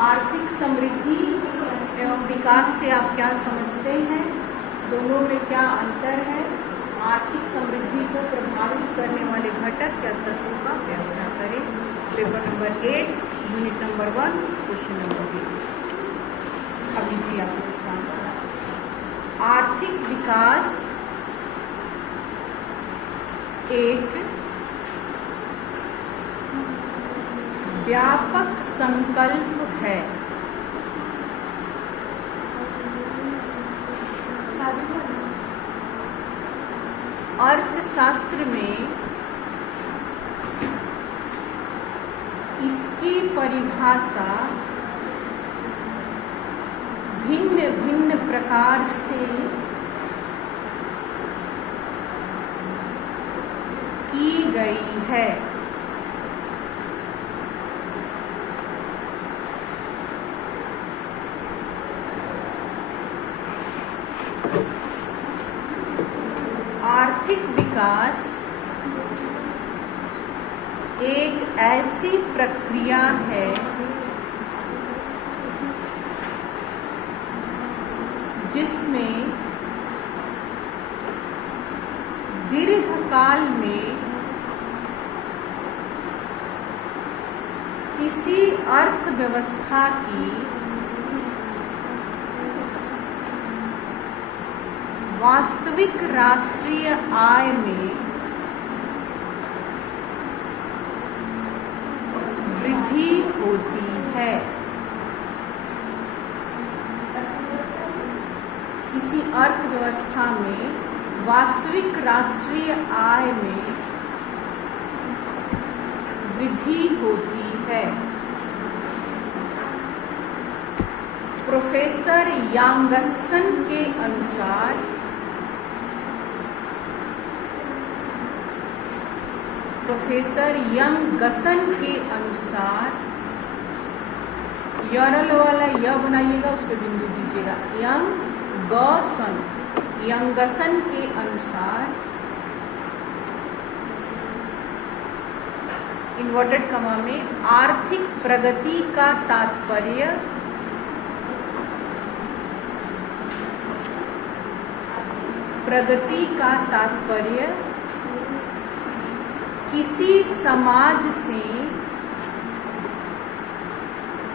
आर्थिक समृद्धि एवं विकास से आप क्या समझते हैं, दोनों में क्या अंतर है। आर्थिक समृद्धि को प्रभावित करने वाले घटक या तत्वों का व्याख्या करें। Paper number 8 unit number 1 question number 8। अभी जी आपको इसका आंसर। आर्थिक विकास एक व्यापक संकल्प है। अर्थशास्त्र में इसकी परिभाषा भिन्न भिन्न प्रकार से की गई है। आर्थिक विकास एक ऐसी प्रक्रिया है जिसमें दीर्घकाल में किसी अर्थव्यवस्था की वास्तविक राष्ट्रीय आय में वृद्धि होती है। किसी अर्थव्यवस्था में वास्तविक राष्ट्रीय आय में वृद्धि होती है। प्रोफेसर यांगसन के अनुसार यरल वाला य बनाइएगा, उस पर बिंदु दीजिएगा। यंगसन के अनुसार इन्वर्टेड कमा में आर्थिक प्रगति का तात्पर्य किसी समाज से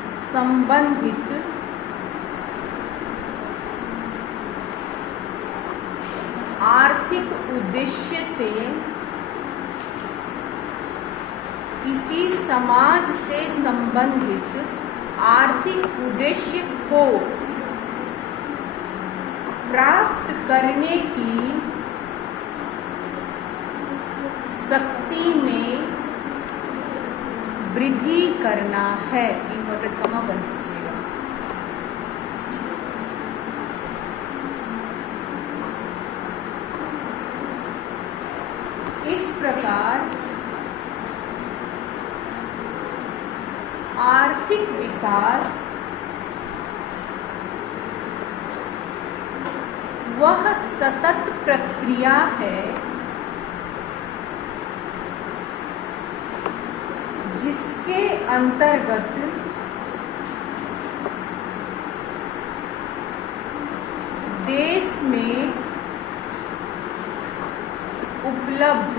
संबंधित आर्थिक उद्देश्य से किसी समाज से संबंधित आर्थिक उद्देश्य को प्राप्त करने की शक्ति में वृद्धि करना है। इन्वर्टेड कमा बंद कीजिएगा। इस प्रकार आर्थिक विकास वह सतत प्रक्रिया है जिसके अंतर्गत देश में उपलब्ध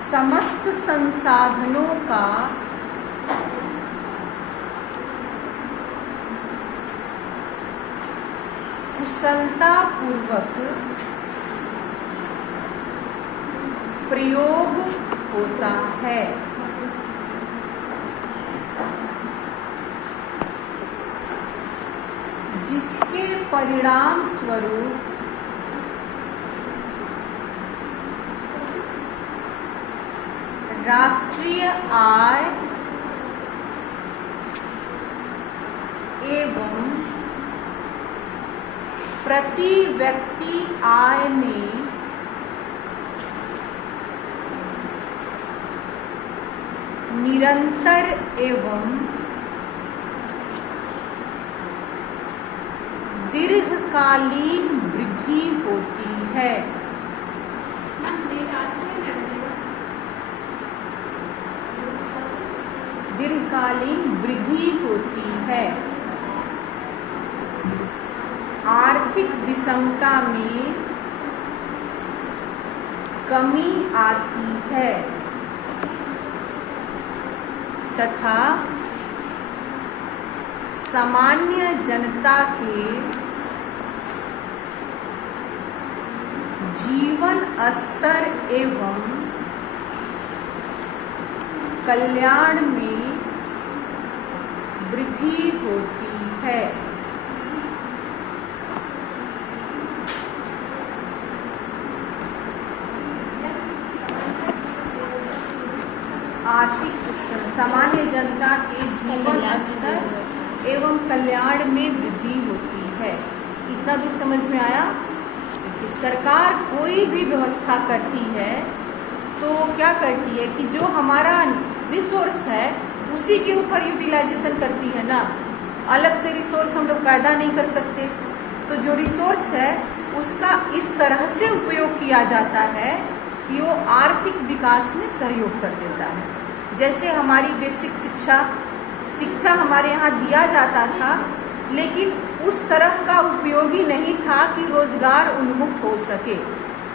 समस्त संसाधनों का कुशलतापूर्वक प्रयोग होता है। जिसके परिणाम स्वरूप राष्ट्रीय आय एवं प्रति व्यक्ति आय में निरंतर एवं दीर्घकालीन वृद्धि होती है। दीर्घकालीन वृद्धि होती है। आर्थिक विषमता में कमी आती है तथा सामान्य जनता के जीवन स्तर एवं कल्याण में वृद्धि होती है। आर्थिक सामान्य जनता के जीवन स्तर एवं कल्याण में वृद्धि होती है। इतना दूर समझ में आया कि सरकार कोई भी व्यवस्था करती है तो क्या करती है कि जो हमारा रिसोर्स है उसी के ऊपर यूटिलाइजेशन करती है ना। अलग से रिसोर्स हम लोग पैदा नहीं कर सकते, तो जो रिसोर्स है उसका इस तरह से उपयोग किया जाता है कि वो आर्थिक विकास में सहयोग कर देता है। जैसे हमारी बेसिक शिक्षा हमारे यहाँ दिया जाता था, लेकिन उस तरह का उपयोगी नहीं था कि रोजगार उन्मुख हो सके,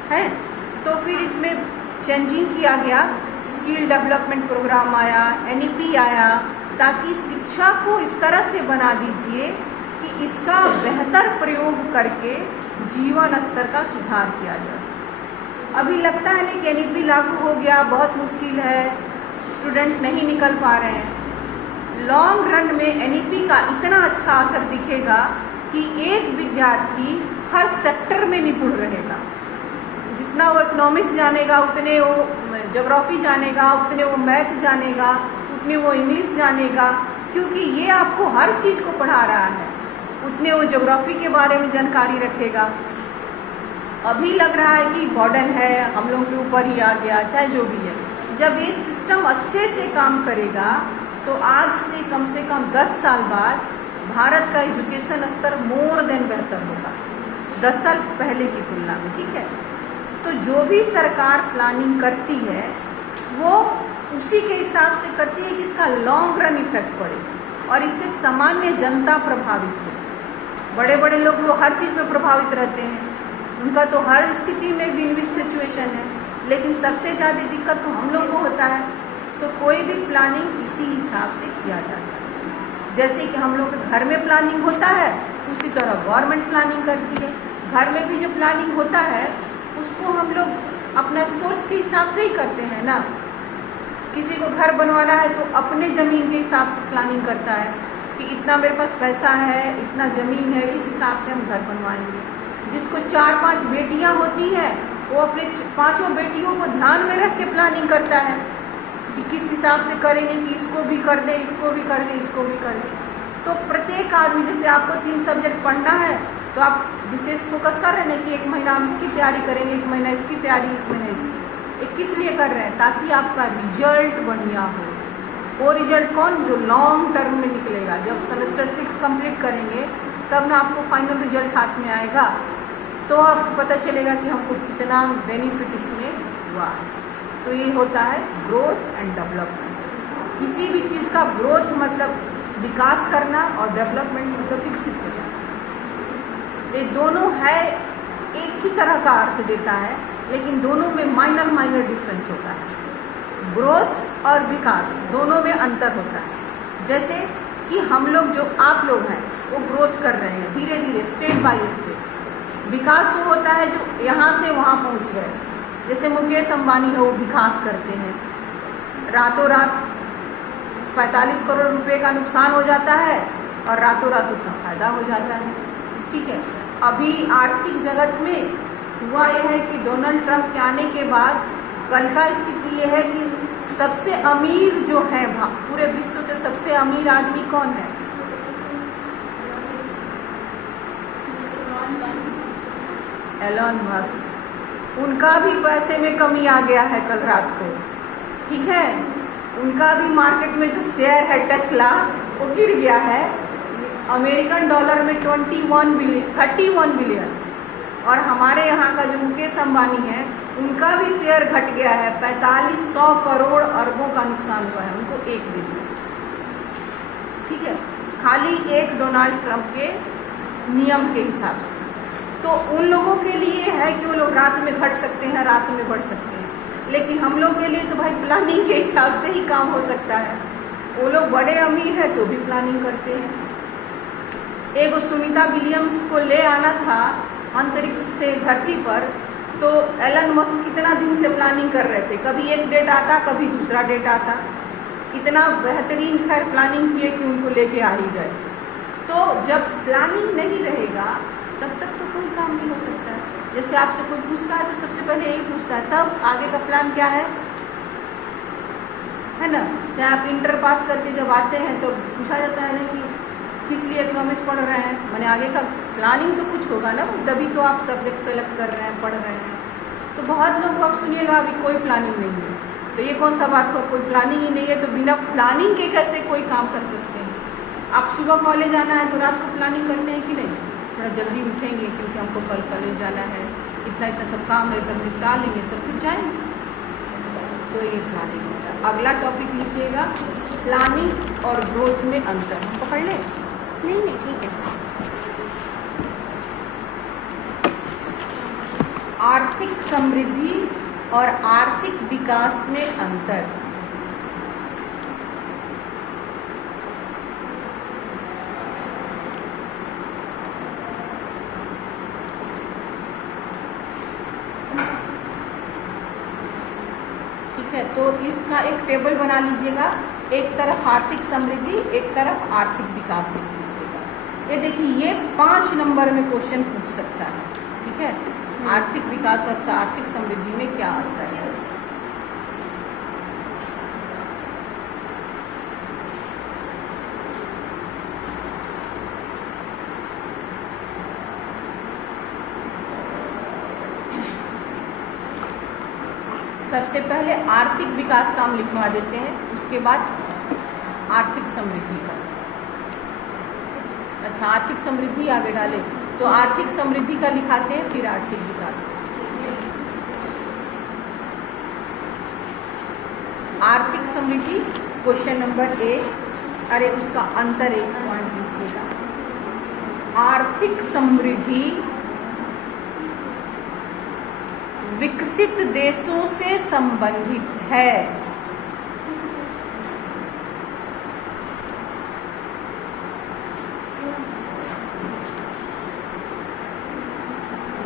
है। तो फिर इसमें चेंजिंग किया गया, स्किल डेवलपमेंट प्रोग्राम आया, NEP आया, ताकि शिक्षा को इस तरह से बना दीजिए कि इसका बेहतर प्रयोग करके जीवन स्तर का सुधार किया जा सके। अभी लगता है नहीं कि NEP लागू हो गया, बहुत मुश्किल है, स्टूडेंट नहीं निकल पा रहे हैं। लॉन्ग रन में NEP का इतना अच्छा असर दिखेगा कि एक विद्यार्थी हर सेक्टर में निपुण रहेगा। जितना वो इकोनॉमिक्स जानेगा उतने वो ज्योग्राफी जानेगा, उतने वो मैथ जानेगा, उतने वो इंग्लिश जानेगा, क्योंकि ये आपको हर चीज़ को पढ़ा रहा है। उतने वो ज्योग्राफी के बारे में जानकारी रखेगा। अभी लग रहा है कि बर्डन है, हम लोग के ऊपर ही आ गया, चाहे जो भी है। जब ये सिस्टम अच्छे से काम करेगा तो आज से कम 10 साल बाद भारत का एजुकेशन स्तर मोर देन बेहतर होगा 10 साल पहले की तुलना में, ठीक है। तो जो भी सरकार प्लानिंग करती है वो उसी के हिसाब से करती है कि इसका लॉन्ग रन इफेक्ट पड़े और इससे सामान्य जनता प्रभावित हो। बड़े बड़े लोग तो हर चीज़ में प्रभावित रहते हैं, उनका तो हर स्थिति में विन विन सिचुएशन है, लेकिन सबसे ज़्यादा दिक्कत तो हम लोग को होता है। तो कोई भी प्लानिंग इसी हिसाब से किया जाता है। जैसे कि हम लोग के घर में प्लानिंग होता है, उसी तरह गवर्नमेंट प्लानिंग करती है। घर में भी जो प्लानिंग होता है उसको हम लोग अपना सोर्स के हिसाब से ही करते हैं ना। किसी को घर बनवाना है तो अपने ज़मीन के हिसाब से प्लानिंग करता है कि इतना मेरे पास पैसा है, इतना ज़मीन है, इस हिसाब से हम घर बनवाएंगे। जिसको 4-5 बेटियां होती हैं वो अपने 5 बेटियों को ध्यान में रख के प्लानिंग करता है कि किस हिसाब से करेंगे कि इसको भी कर दें, इसको भी कर दें, इसको भी कर दें। तो प्रत्येक आदमी, जैसे आपको 3 सब्जेक्ट पढ़ना है तो आप विशेष फोकस कर रहे हैं कि 1 महीना हम इसकी तैयारी करेंगे, 1 महीना इसकी तैयारी, 1 महीना इसकी। किस लिए कर रहे हैं? ताकि आपका रिजल्ट बढ़िया हो। वो रिजल्ट कौन? जो लॉन्ग टर्म में निकलेगा। जब सेमेस्टर 6 कंप्लीट करेंगे तब ना आपको फाइनल रिजल्ट हाथ में आएगा, तो आपको पता चलेगा कि हमको कितना बेनिफिट इसमें हुआ है। तो ये होता है ग्रोथ एंड डेवलपमेंट। किसी भी चीज़ का ग्रोथ मतलब विकास करना और डेवलपमेंट मतलब विकसित हो जाना। ये दोनों है, एक ही तरह का अर्थ देता है, लेकिन दोनों में माइनर डिफरेंस होता है। ग्रोथ और विकास दोनों में अंतर होता है। जैसे कि हम लोग, जो आप लोग हैं, वो ग्रोथ कर रहे हैं धीरे धीरे, स्टेप बाय स्टेप। विकास वो होता है जो यहाँ से वहाँ पहुँच गए। जैसे मुकेश अंबानी है, वो विकास करते हैं, रातों रात 45 करोड़ रुपए का नुकसान हो जाता है और रातों रात उसका फायदा हो जाता है, ठीक है। अभी आर्थिक जगत में हुआ यह है कि डोनाल्ड ट्रंप के आने के बाद कल का स्थिति यह है कि सबसे अमीर जो है, पूरे विश्व के सबसे अमीर आदमी कौन है? Elon Musk. उनका भी पैसे में कमी आ गया है कल रात को, ठीक है। उनका भी मार्केट में जो शेयर है टेस्ला, वो गिर गया है अमेरिकन डॉलर में 31 बिलियन। और हमारे यहाँ का जो मुकेश अंबानी है, उनका भी शेयर घट गया है, 4500 करोड़ अरबों का नुकसान हुआ है उनको 1 दिन में। ठीक है, खाली एक डोनाल्ड ट्रंप के नियम के हिसाब से। तो उन लोगों के लिए है कि वो लोग रात में घट सकते हैं, रात में बढ़ सकते हैं, लेकिन हम लोग के लिए तो भाई प्लानिंग के हिसाब से ही काम हो सकता है। वो लोग बड़े अमीर हैं तो भी प्लानिंग करते हैं। एक सुनीता विलियम्स को ले आना था अंतरिक्ष से धरती पर, तो एलन मस्क कितना दिन से प्लानिंग कर रहे थे, कभी एक डेट आता कभी दूसरा डेट आता, इतना बेहतरीन खैर प्लानिंग किए कि उनको लेके आ ही गए। तो जब प्लानिंग नहीं रहेगा तब तक तो कोई काम नहीं हो सकता है। जैसे आपसे कोई पूछता है तो सबसे पहले यही पूछता है, तब आगे का प्लान क्या है ना। चाहे आप इंटर पास करके जब आते हैं तो पूछा जाता है ना कि किस लिए इकोनॉमिक्स पढ़ रहे हैं, मैंने आगे का प्लानिंग तो कुछ होगा ना, तभी तो आप सब्जेक्ट सेलेक्ट कर रहे हैं, पढ़ रहे हैं। तो बहुत लोग आप सुनिएगा अभी कोई प्लानिंग नहीं है, तो ये कौन सा बात हुआ, कोई प्लानिंग ही नहीं है, तो बिना प्लानिंग के कैसे कोई काम कर सकते हैं। आप सुबह कॉलेज जाना है तो रात को प्लानिंग करते हैं कि नहीं, थोड़ा जल्दी उठेंगे क्योंकि हमको कल कॉलेज जाना है, इतना इतना सब काम है, सब निपटा लेंगे तो फिर जाएंगे। तो ये प्लानिंग होता है। अगला टॉपिक लिखिएगा, प्लानिंग और ग्रोथ में अंतर। हम पकड़ लें? नहीं ठीक है। आर्थिक समृद्धि और आर्थिक विकास में अंतर। ठीक है, तो इसका एक टेबल बना लीजिएगा, एक तरफ आर्थिक समृद्धि, एक तरफ आर्थिक विकास लिख लीजिएगा। ये देखिए, ये 5 नंबर में क्वेश्चन पूछ सकता है। ठीक है, आर्थिक विकास और आर्थिक समृद्धि में क्या अंतर है। सबसे पहले आर्थिक विकास का हम लिखवा देते हैं, उसके बाद आर्थिक समृद्धि का। अच्छा, आर्थिक समृद्धि आगे डाले तो आर्थिक समृद्धि का लिखाते हैं, फिर आर्थिक विकास। आर्थिक समृद्धि क्वेश्चन नंबर 1, अरे उसका अंतर एक पॉइंट लीजिएगा। आर्थिक समृद्धि विकसित देशों से संबंधित है।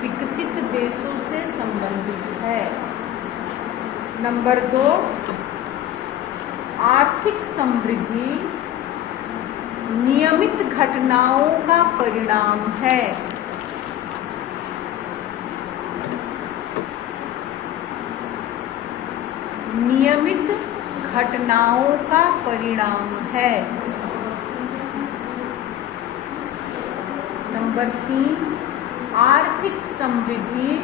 विकसित देशों से संबंधित है। नंबर 2, आर्थिक समृद्धि नियमित घटनाओं का परिणाम है। नियमित घटनाओं का परिणाम है। नंबर 3, आर्थिक समृद्धि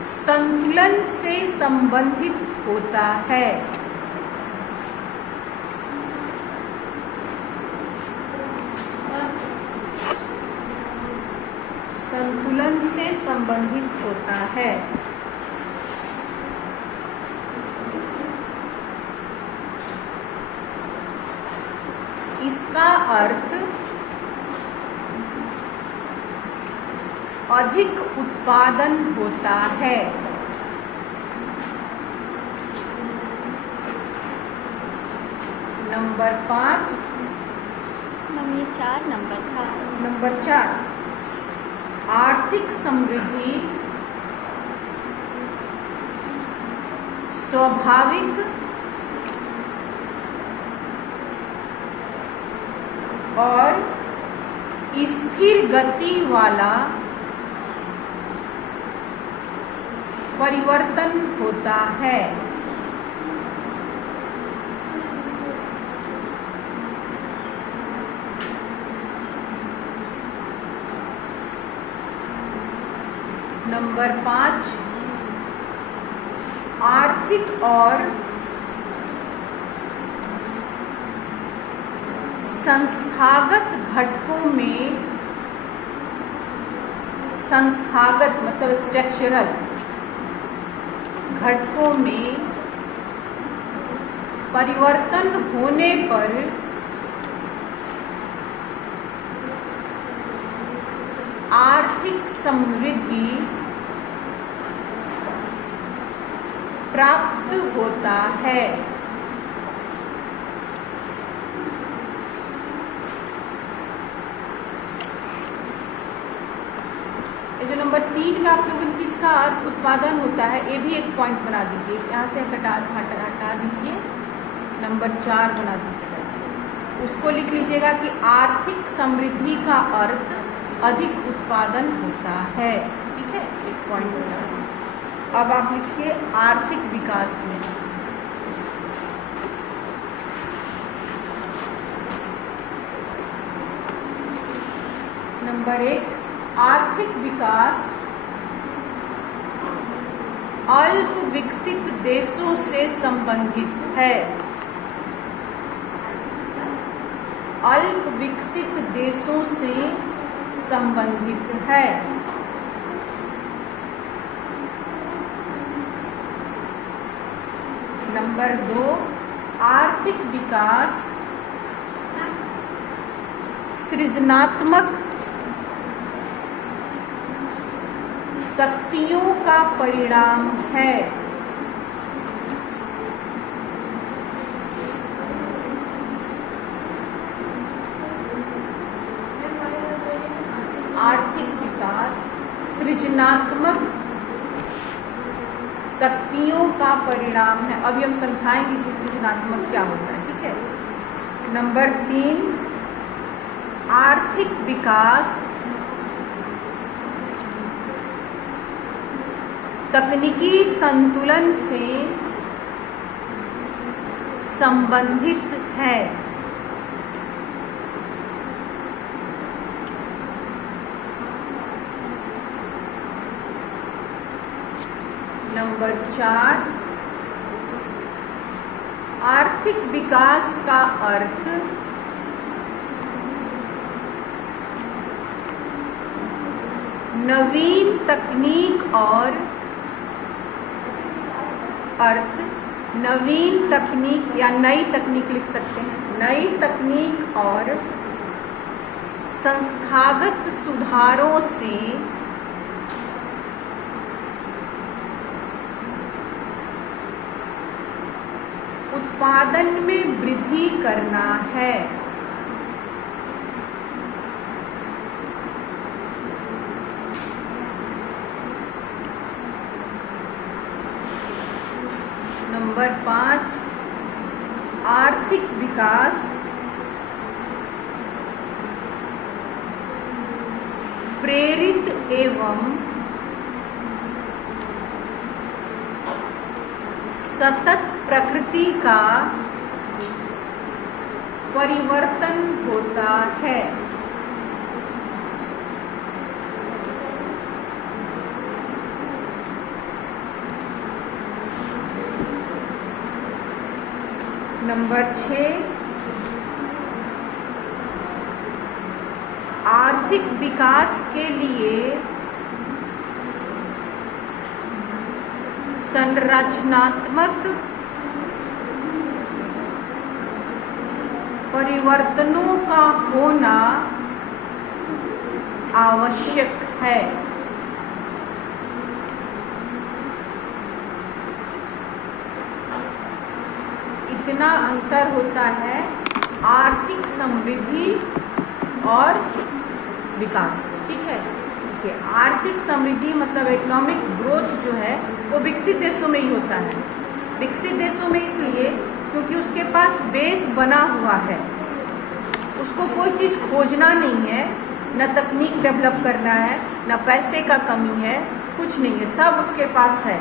संतुलन से संबंधित होता है। संतुलन से संबंधित होता है। इसका अर्थ अधिक उत्पादन होता है। नंबर 5, मम्मी 4 नंबर था। नंबर 4, आर्थिक समृद्धि स्वाभाविक और स्थिर गति वाला परिवर्तन होता है। नंबर 5, आर्थिक और संस्थागत घटकों में, संस्थागत मतलब स्ट्रक्चरल घटकों में परिवर्तन होने पर आर्थिक समृद्धि प्राप्त होता है। ये जो नंबर 3 में आप लोगों ने इसका अर्थ उत्पादन होता है, ये भी एक पॉइंट बना दीजिए, यहाँ से हटा दीजिए, नंबर 4 बना दीजिएगा इसको। उसको लिख लीजिएगा कि आर्थिक समृद्धि का अर्थ अधिक उत्पादन होता है। ठीक है, एक पॉइंट बना दीजिए। अब आप लिखिए आर्थिक विकास में नंबर 1, आर्थिक विकास अल्प विकसित देशों से संबंधित है। अल्प विकसित देशों से संबंधित है। नंबर 2, आर्थिक विकास सृजनात्मक शक्तियों का परिणाम है। आर्थिक विकास सृजनात्मक शक्तियों का परिणाम है। अभी हम समझाएंगे कि सृजनात्मक क्या होता है। ठीक है। नंबर 3, आर्थिक विकास तकनीकी संतुलन से संबंधित है। नंबर 4, आर्थिक विकास का अर्थ नवीन तकनीक और नवीन तकनीक या नई तकनीक लिख सकते हैं, नई तकनीक और संस्थागत सुधारों से उत्पादन में वृद्धि करना है। नंबर 5, आर्थिक विकास प्रेरित एवं सतत प्रकृति का परिवर्तन होता है। नंबर 6, आर्थिक विकास के लिए संरचनात्मक परिवर्तनों का होना आवश्यक है। इतना अंतर होता है आर्थिक समृद्धि और विकास। ठीक है। देखिए, आर्थिक समृद्धि मतलब इकोनॉमिक ग्रोथ जो है वो विकसित देशों में ही होता है। विकसित देशों में इसलिए क्योंकि उसके पास बेस बना हुआ है, उसको कोई चीज़ खोजना नहीं है, न तकनीक डेवलप करना है, न पैसे का कमी है, कुछ नहीं है, सब उसके पास है।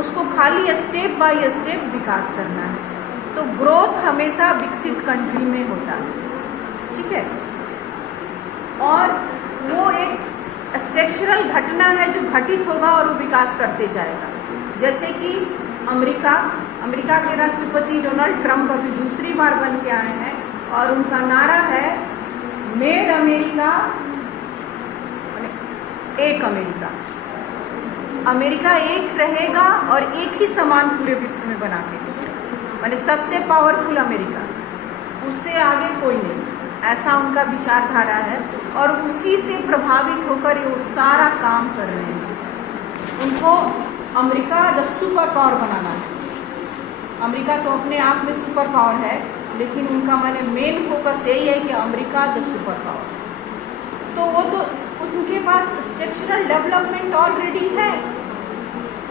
उसको खाली स्टेप बाय स्टेप विकास करना है। तो ग्रोथ हमेशा विकसित कंट्री में होता है। ठीक है। और वो एक स्ट्रक्चरल घटना है जो घटित होगा और वो विकास करते जाएगा। जैसे कि अमेरिका के राष्ट्रपति डोनाल्ड ट्रंप अभी दूसरी बार बन के आए हैं और उनका नारा है मेड अमेरिका, एक अमेरिका। अमेरिका एक रहेगा और एक ही सामान पूरे विश्व में बना के माने सबसे पावरफुल अमेरिका, उससे आगे कोई नहीं, ऐसा उनका विचारधारा है। और उसी से प्रभावित होकर ये सारा काम कर रहे हैं। उनको अमेरिका द सुपर पावर बनाना है। अमेरिका तो अपने आप में सुपर पावर है, लेकिन उनका माने मेन फोकस यही है कि अमेरिका द सुपर पावर। तो वो तो उनके पास स्ट्रक्चरल डेवलपमेंट ऑलरेडी है,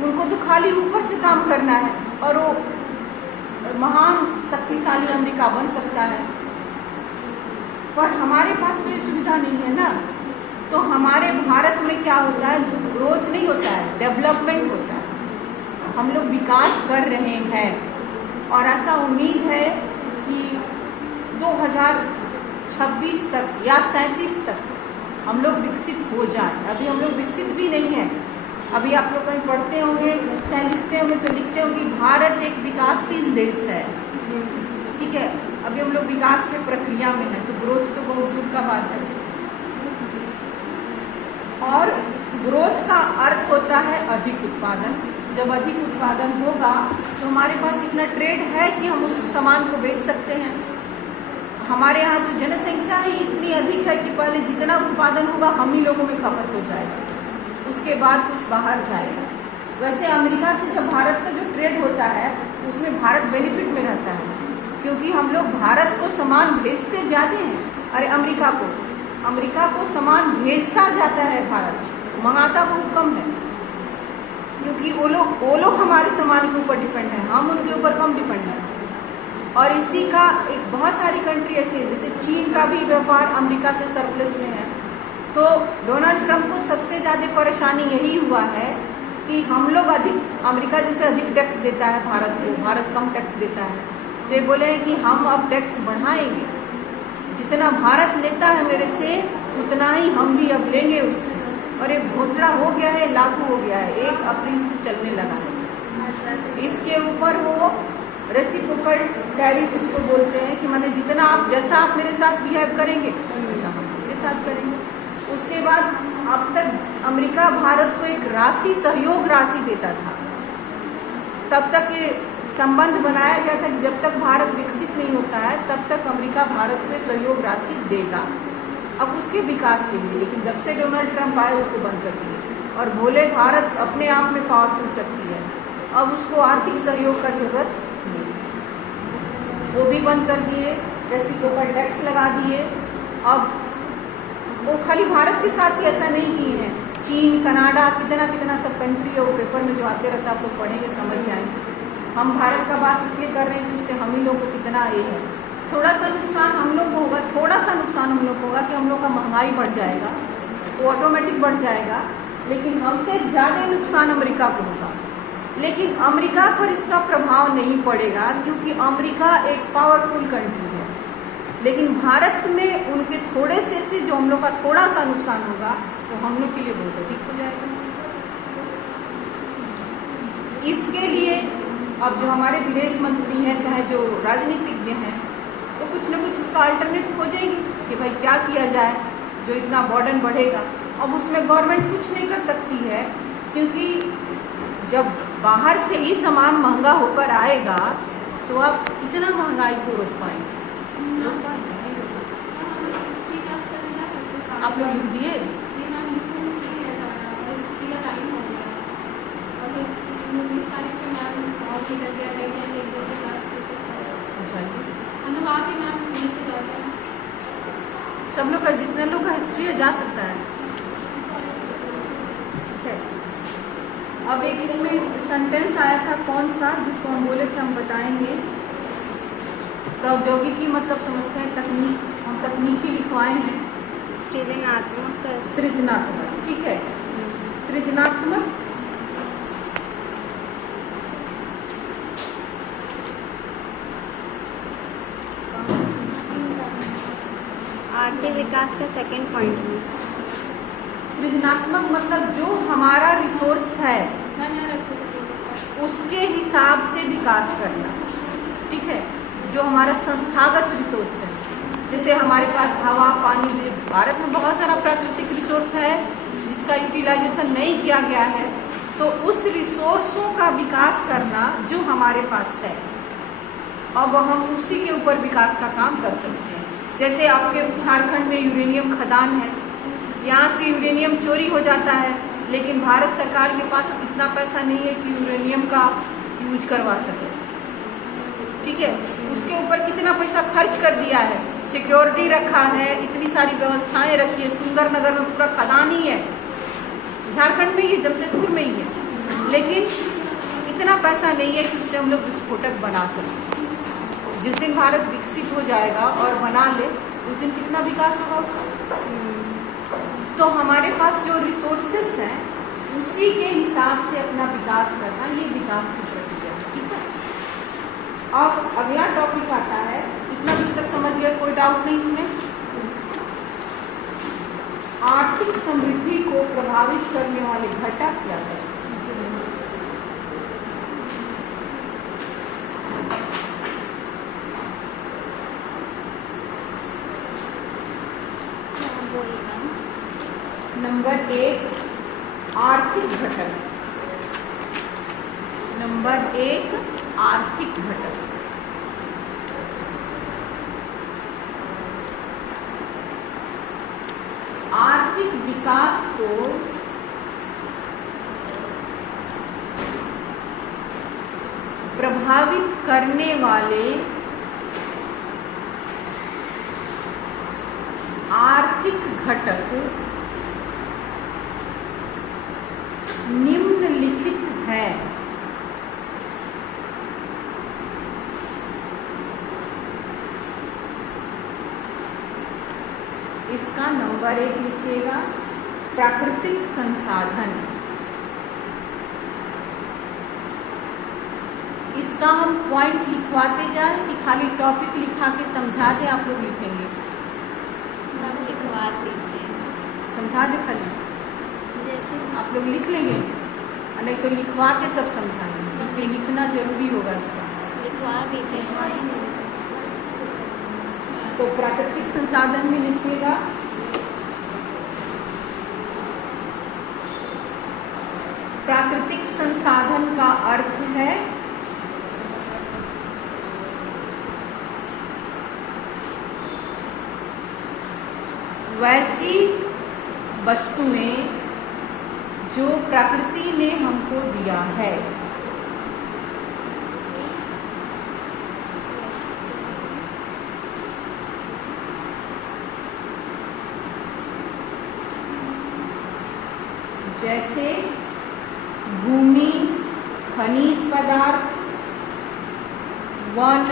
उनको तो खाली ऊपर से काम करना है और वो महान शक्तिशाली अमेरिका बन सकता है। पर हमारे पास तो ये सुविधा नहीं है ना। तो हमारे भारत में क्या होता है, ग्रोथ नहीं होता है, डेवलपमेंट होता है। हम लोग विकास कर रहे हैं और ऐसा उम्मीद है कि 2026 तक या 37 तक हम लोग विकसित हो जाए। अभी हम लोग विकसित भी नहीं है। अभी आप लोग कहीं पढ़ते होंगे चाहे लिखते होंगे तो लिखते होंगे भारत एक विकासशील देश है, ठीक है। अभी हम लोग विकास के प्रक्रिया में हैं, तो ग्रोथ तो बहुत दूर का बात है। और ग्रोथ का अर्थ होता है अधिक उत्पादन। जब अधिक उत्पादन होगा तो हमारे पास इतना ट्रेड है कि हम उस सामान को बेच सकते हैं। हमारे यहाँ तो जनसंख्या ही इतनी अधिक है कि पहले जितना उत्पादन होगा हम ही लोगों में खपत हो जाएगा, उसके बाद कुछ बाहर जाएगा। वैसे अमेरिका से जब भारत का जो ट्रेड होता है उसमें भारत बेनिफिट में रहता है, क्योंकि हम लोग भारत को सामान भेजते ज़्यादा हैं। अरे अमेरिका को सामान भेजता जाता है, भारत मंगाता बहुत कम है, क्योंकि वो लोग हमारे सामान के ऊपर डिपेंड है, हम उनके ऊपर कम डिपेंड है। और इसी का एक बहुत सारी कंट्री ऐसी है, जैसे चीन का भी व्यापार अमेरिका से सरप्लस में है। तो डोनाल्ड ट्रंप को सबसे ज़्यादा परेशानी यही हुआ है कि हम लोग अमेरिका जैसे अधिक टैक्स देता है भारत को, भारत कम टैक्स देता है। तो ये बोले कि हम अब टैक्स बढ़ाएंगे, जितना भारत लेता है मेरे से उतना ही हम भी अब लेंगे उससे। और एक घोषणा हो गया है, लागू हो गया है, 1 अप्रैल से चलने लगा है। इसके ऊपर वो रेसिप्रोकल टैरिफ इसको बोलते हैं कि माने जितना जैसा आप मेरे साथ बिहेव करेंगे वैसा हम आपके साथ करेंगे। उसके बाद अब तक अमेरिका भारत को एक सहयोग राशि देता था। तब तक ये संबंध बनाया गया था कि जब तक भारत विकसित नहीं होता है तब तक अमेरिका भारत को सहयोग राशि देगा, अब उसके विकास के लिए। लेकिन जब से डोनाल्ड ट्रंप आए उसको बंद कर दिए और बोले भारत अपने आप में पावरफुल शक्ति है, अब उसको आर्थिक सहयोग का जरूरत नहीं, वो भी बंद कर दिए, रेसिप्रोकल टैक्स लगा दिए। अब वो खाली भारत के साथ ही ऐसा नहीं किए हैं, चीन, कनाडा, कितना सब कंट्री है, वो पेपर में जो आते रहता है आप लोग पढ़ेंगे समझ जाएंगे। हम भारत का बात इसलिए कर रहे हैं कि उससे हम ही लोग को कितना ये है। थोड़ा सा नुकसान हम लोग को होगा, थोड़ा सा नुकसान हम लोग को होगा कि हम लोग का महंगाई बढ़ जाएगा, वो ऑटोमेटिक बढ़ जाएगा। लेकिन हमसे ज़्यादा नुकसान अमेरिका को होगा। लेकिन अमेरिका पर इसका प्रभाव नहीं पड़ेगा, क्योंकि अमेरिका एक पावरफुल कंट्री है। लेकिन भारत में उनके थोड़े से जो हम लोग का थोड़ा सा नुकसान होगा वो हम लोग के लिए बहुत अधिक हो जाएगा। इसके लिए अब जो हमारे विदेश मंत्री हैं, चाहे जो राजनीतिज्ञ हैं, वो कुछ न कुछ इसका अल्टरनेट खोजेंगे कि भाई क्या किया जाए जो इतना बर्डन बढ़ेगा। अब उसमें गवर्नमेंट कुछ नहीं कर सकती है, क्योंकि जब बाहर से ही सामान महंगा होकर आएगा तो आप कितना महंगाई को रोक पाएंगे? आप लोग लिख दिए? सब लोग का जितने लोग का हिस्ट्री है जा सकता है। अब एक इसमें सेंटेंस आया था कौन सा, जिसको हम बोले थे हम बताएंगे। प्रौद्योगिकी मतलब समझते हैं तकनीक, हम तकनीकी लिखवाए हैं। सृजनात्मक, ठीक है। सृजनात्मक आर्थिक विकास का सेकंड पॉइंट में सृजनात्मक मतलब जो हमारा रिसोर्स है उसके हिसाब से विकास करना, ठीक है। जो हमारा संस्थागत रिसोर्स है, जैसे हमारे पास हवा, पानी, भारत में बहुत सारा प्राकृतिक रिसोर्स है जिसका यूटिलाइजेशन नहीं किया गया है, तो उस रिसोर्सों का विकास करना जो हमारे पास है। अब हम उसी के ऊपर विकास का काम कर सकते हैं। जैसे आपके झारखंड में यूरेनियम खदान है, यहाँ से यूरेनियम चोरी हो जाता है, लेकिन भारत सरकार के पास इतना पैसा नहीं है कि यूरेनियम का यूज करवा सके। ठीक है, उसके ऊपर कितना पैसा खर्च कर दिया है, सिक्योरिटी रखा है, इतनी सारी व्यवस्थाएं रखी है। सुंदरनगर में पूरा खदान ही है, झारखंड में ही, जमशेदपुर में ही है, लेकिन इतना पैसा नहीं है कि उससे हम लोग विस्फोटक बना सकें। जिस दिन भारत विकसित हो जाएगा और बना ले, उस दिन कितना विकास होगा उसका। तो हमारे पास जो रिसोर्सेस हैं उसी के हिसाब से अपना विकास करना, ये विकास की प्रक्रिया है। ठीक है, अब अगला टॉपिक आता है, इतना दूर तक समझ गए, कोई डाउट नहीं इसमें। आर्थिक समृद्धि को प्रभावित करने वाले घटक क्या है? नंबर 1 आर्थिक घटक। नंबर 1 आर्थिक घटक। आर्थिक विकास को प्रभावित करने वाले आर्थिक घटक निम्नलिखित है। इसका नंबर 1 लिखिएगा, प्राकृतिक संसाधन। इसका हम पॉइंट लिखवाते जाए कि खाली टॉपिक लिखा के समझा दे? आप लोग लिखेंगे? लिखवा दीजिए, समझा दे खाली, जैसे आप लोग लिख लेंगे, नहीं तो लिखवा के तब समझाएंगे, क्योंकि लिखना जरूरी होगा इसका। लिखवा दीजिए। तो प्राकृतिक संसाधन में लिखिएगा प्राकृतिक संसाधन का अर्थ है वैसी वस्तुएं जो प्रकृति ने हमको दिया है। जैसे भूमि, खनिज पदार्थ, वन,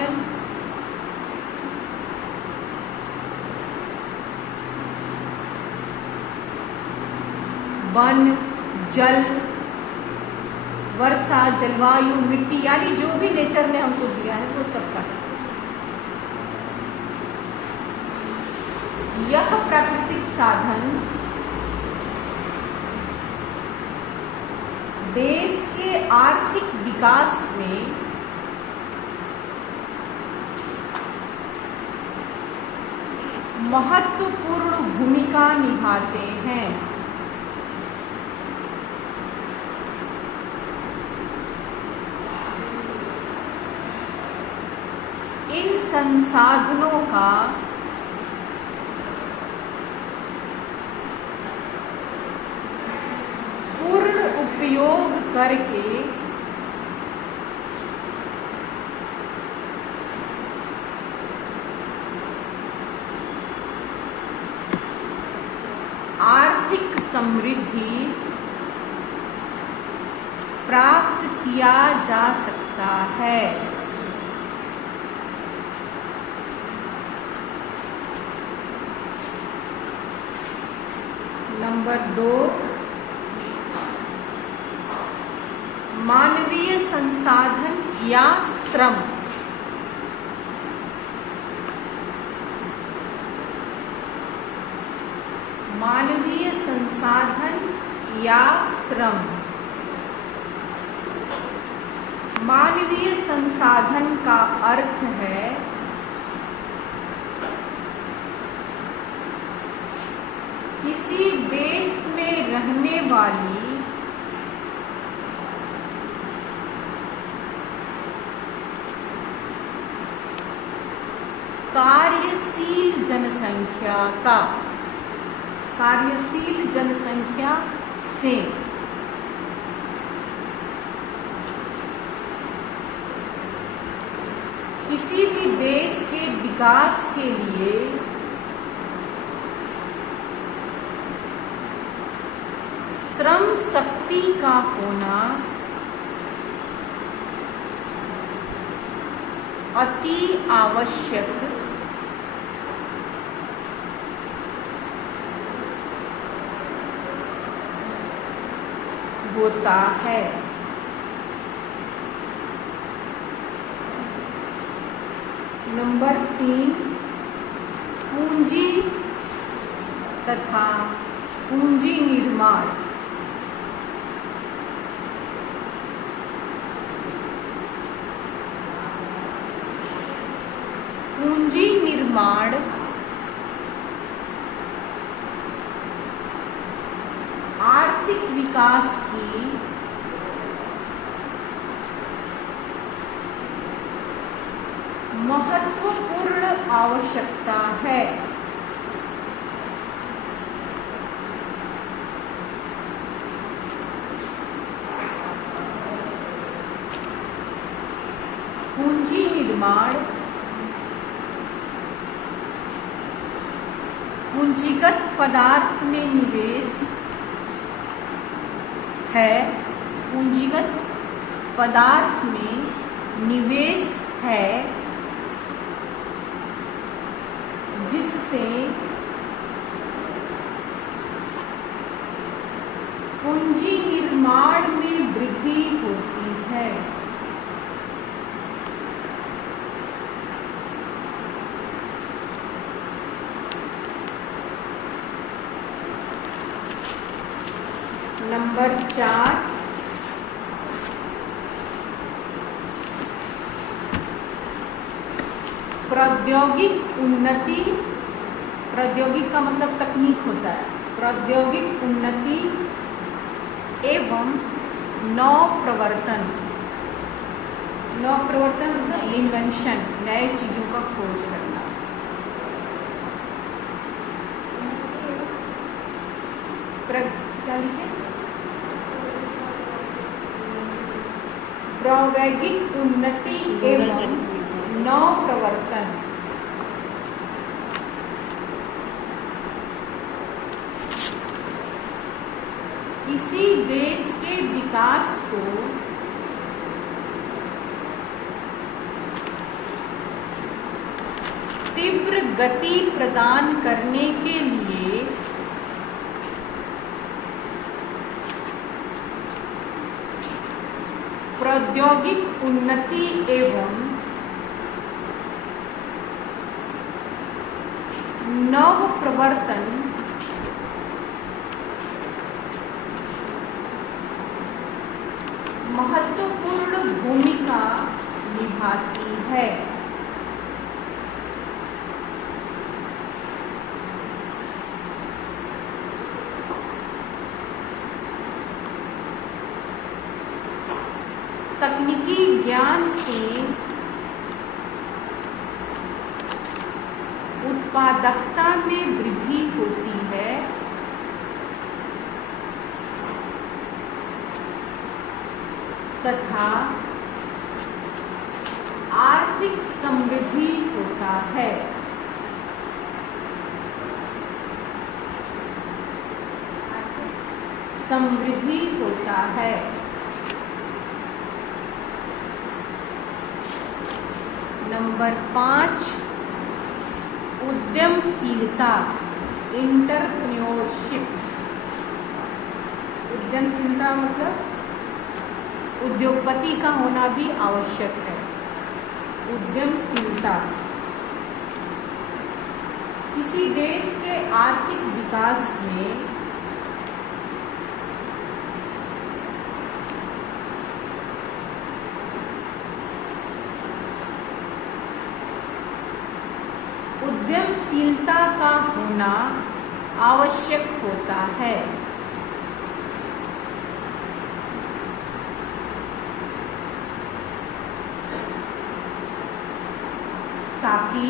जल, वर्षा, जलवायु, मिट्टी, यानी जो भी नेचर ने हमको दिया है वो सब का। यह प्राकृतिक साधन देश के आर्थिक विकास में महत्वपूर्ण भूमिका निभाते हैं। इन संसाधनों का पूर्ण उपयोग करके आर्थिक समृद्धि प्राप्त किया जा सकता है। नंबर 2, मानवीय संसाधन या श्रम। मानवीय संसाधन या श्रम। मानवीय संसाधन का अर्थ है किसी देश में रहने वाली कार्यशील जनसंख्या का, कार्यशील जनसंख्या से किसी भी देश के विकास के लिए श्रम शक्ति का होना अति आवश्यक होता है। नंबर 3, पूंजी तथा पूंजी निर्माण। पूंजी निर्माण आर्थिक विकास की महत्वपूर्ण आवश्यकता है। पूंजी निर्माण पूंजीगत पदार्थ में निवेश है, पूंजीगत पदार्थ में निवेश है जिससे पूंजी निर्माण में वृद्धि होती है। नंबर 4, प्रौद्योगिक उन्नति। प्रौद्योगिक का मतलब तकनीक होता है। प्रौद्योगिक उन्नति एवं नवप्रवर्तन। नवप्रवर्तन मतलब इन्वेंशन, नए चीजों का खोज करना। क्या लिखे? प्रौद्योगिक उन्नति एवं नवप्रवर्तन। किसी देश के विकास को तीव्र गति प्रदान करने के लिए प्रौद्योगिक उन्नति एवं नवप्रवर्तन महत्वपूर्ण भूमिका निभाती है। तकनीकी ज्ञान से उत्पादकता में वृद्धि होती है तथा आर्थिक समृद्धि होता है। समृद्धि होता है। नंबर 5, उद्यमशीलता, एंटरप्रेन्योरशिप। उद्यमशीलता मतलब उद्योगपति का होना भी आवश्यक है। उद्यमशीलता किसी देश के आर्थिक विकास में उद्यमशीलता का होना आवश्यक होता है। ताकि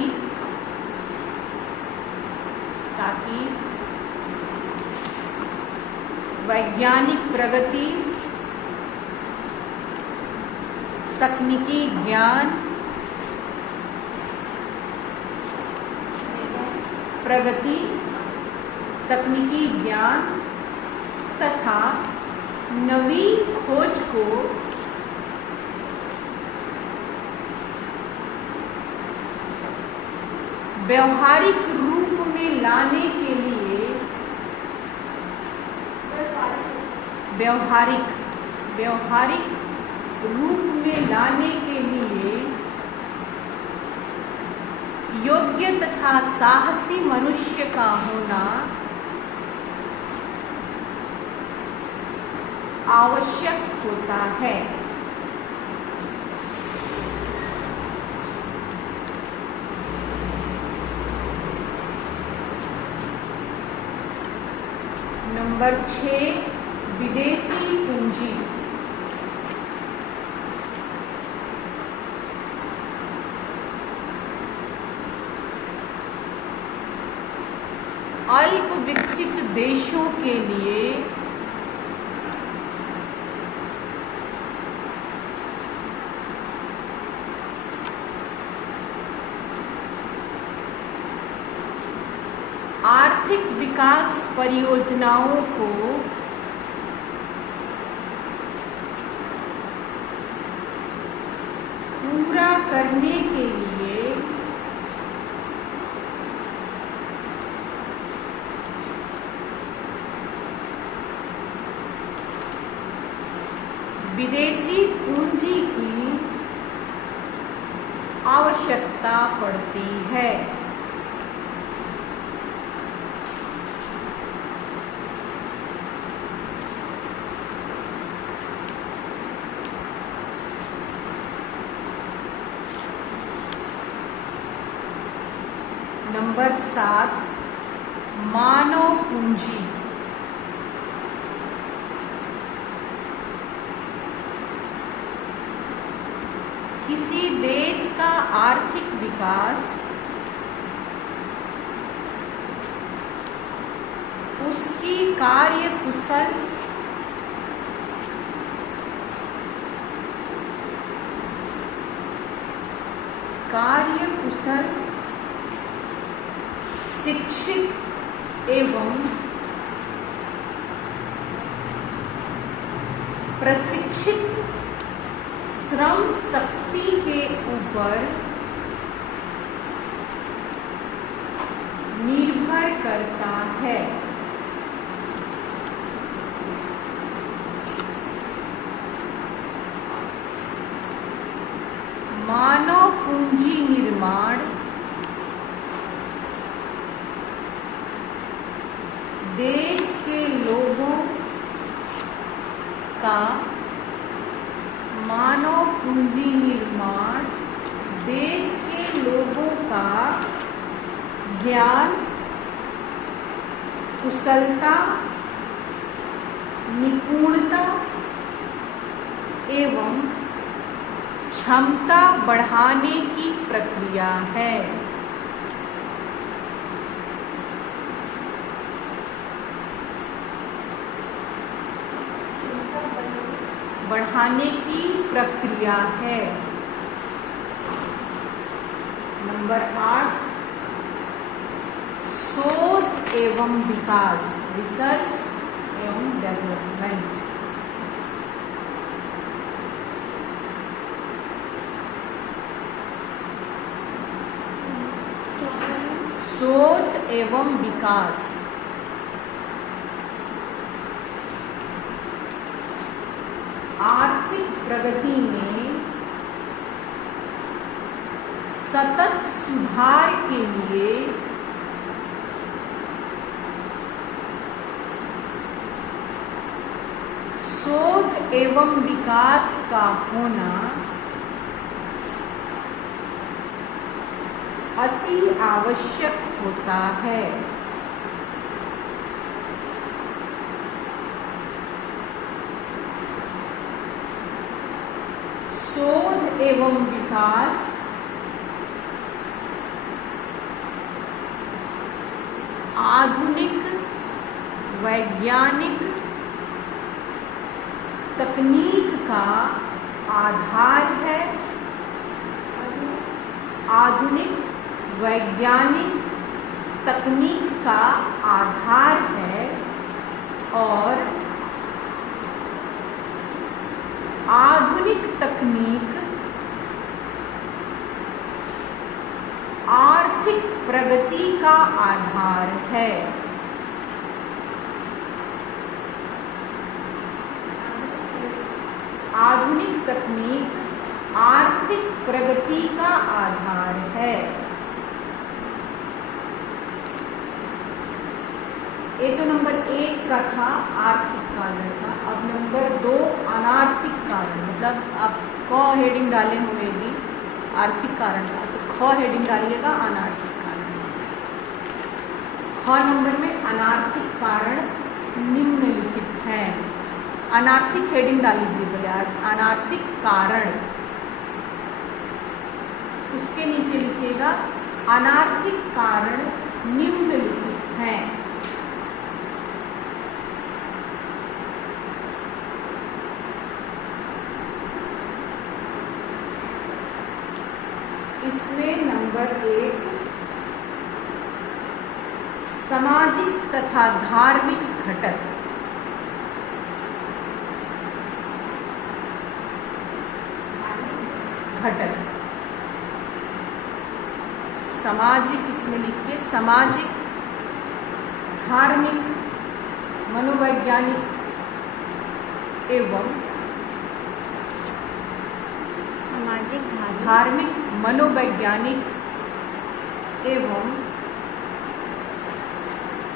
वैज्ञानिक प्रगति, तकनीकी ज्ञान, प्रगति, तकनीकी ज्ञान तथा नवीन खोज को व्यवहारिक रूप में लाने के लिए व्यवहारिक रूप में लाने के लिए योग्य तथा साहसी मनुष्य का होना आवश्यक होता है। नंबर 6, विदेशी पूंजी। अल्प विकसित देशों के लिए आर्थिक विकास परियोजनाओं को पूरा करने के लिए विदेशी पूंजी की आवश्यकता पड़ती है। नंबर 7, मानव पूंजी। किसी देश का आर्थिक विकास उसकी कार्यकुशल शिक्षित एवं प्रशिक्षित श्रम शक्ति के ऊपर निर्भर करता है। मानव पूंजी निर्माण देश के लोगों का मानव पूंजी निर्माण देश के लोगों का ज्ञान, कुशलता, निपुणता एवं क्षमता बढ़ाने की प्रक्रिया है। बढ़ाने की प्रक्रिया है। नंबर 8, शोध एवं विकास, रिसर्च एवं डेवलपमेंट। शोध एवं विकास आर्थिक प्रगति में सतत सुधार के लिए शोध एवं विकास का होना अति आवश्यक होता है। शोध एवं विकास आधुनिक वैज्ञानिक तकनीक का आधार है, आधुनिक वैज्ञानिक तकनीक का आधार है और आधुनिक तकनीक आर्थिक प्रगति का आधार है। आधुनिक तकनीक आर्थिक प्रगति का आधार है। ये तो नंबर 1 का था, आर्थिक कारण था। अब नंबर 2 अनार्थिक कारण, मतलब आप क हेडिंग डाले हुए भी आर्थिक कारण था तो ख हेडिंग डालिएगा अनार्थिक कारण। ख नंबर में अनार्थिक कारण निम्नलिखित है। अनार्थिक हेडिंग डाल लीजिए बोले अनार्थिक कारण, उसके नीचे लिखिएगा अनार्थिक कारण निम्नलिखित हैं। इसमें नंबर 1 सामाजिक तथा धार्मिक घटक, सामाजिक, इसमें लिखिए सामाजिक, धार्मिक, मनोवैज्ञानिक एवं सामाजिक, धार्मिक, मनोवैज्ञानिक एवं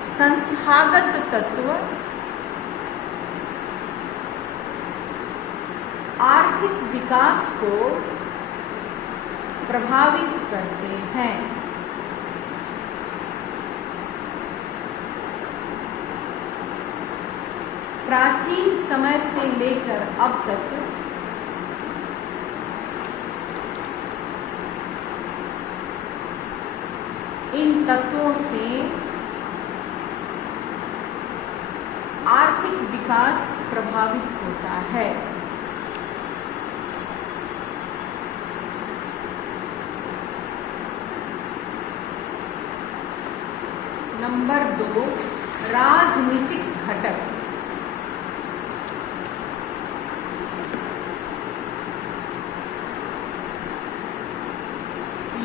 संस्थागत तत्व आर्थिक विकास को प्रभावित करते हैं। प्राचीन समय से लेकर अब तक इन तत्वों से आर्थिक विकास प्रभावित होता है। नंबर 2 राजनीतिक घटक,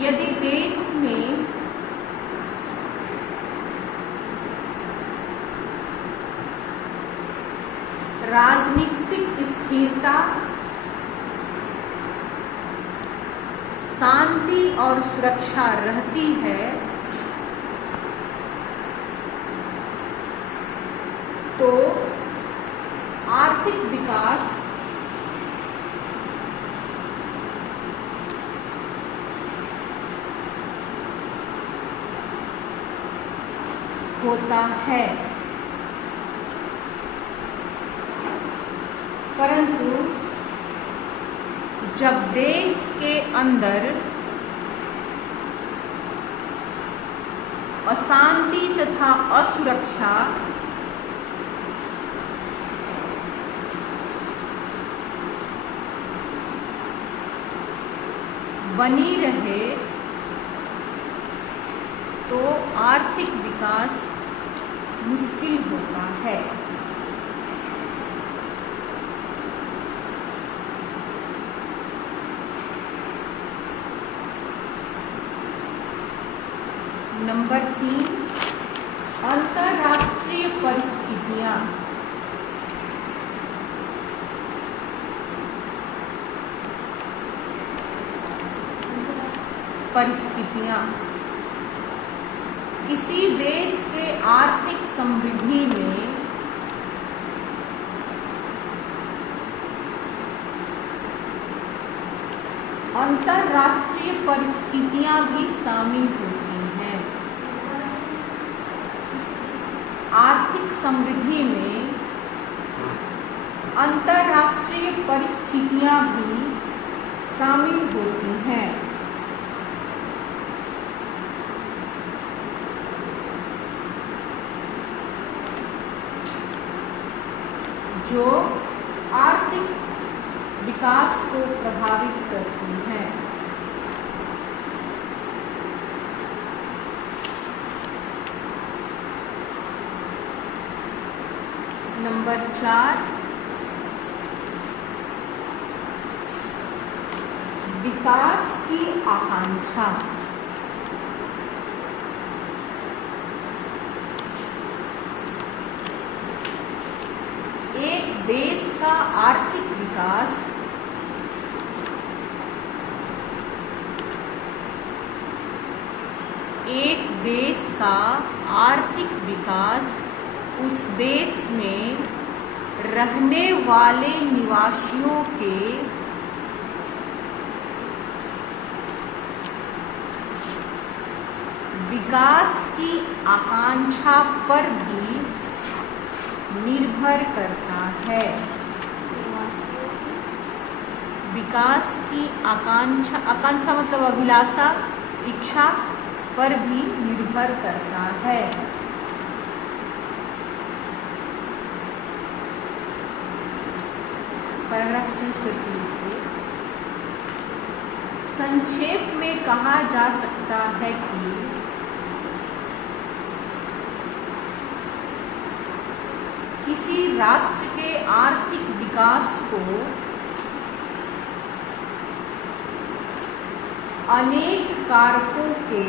यदि देश में राजनीतिक स्थिरता, शांति और सुरक्षा रहती है तो आर्थिक विकास होता है। परंतु जब देश के अंदर अशांति तथा असुरक्षा बनी रहे तो आर्थिक विकास मुश्किल होता है। नंबर 3 अंतर्राष्ट्रीय परिस्थितियां, किसी देश के आर्थिक समृद्धि में अंतर्राष्ट्रीय परिस्थितियां भी शामिल होती हैं। आर्थिक समृद्धि में अंतर्राष्ट्रीय परिस्थितियां भी शामिल होती हैं। जो आर्थिक नंबर 4, विकास की आकांक्षा। एक देश का आर्थिक विकास उस देश में रहने वाले निवासियों के विकास की आकांक्षा पर भी निर्भर करता है। विकास की आकांक्षा मतलब अभिलाषा, इच्छा पर भी निर्भर करता है। पैराग्राफ चेंज करके लिखिए। संक्षेप में कहा जा सकता है कि किसी राष्ट्र के आर्थिक विकास को अनेक कारकों के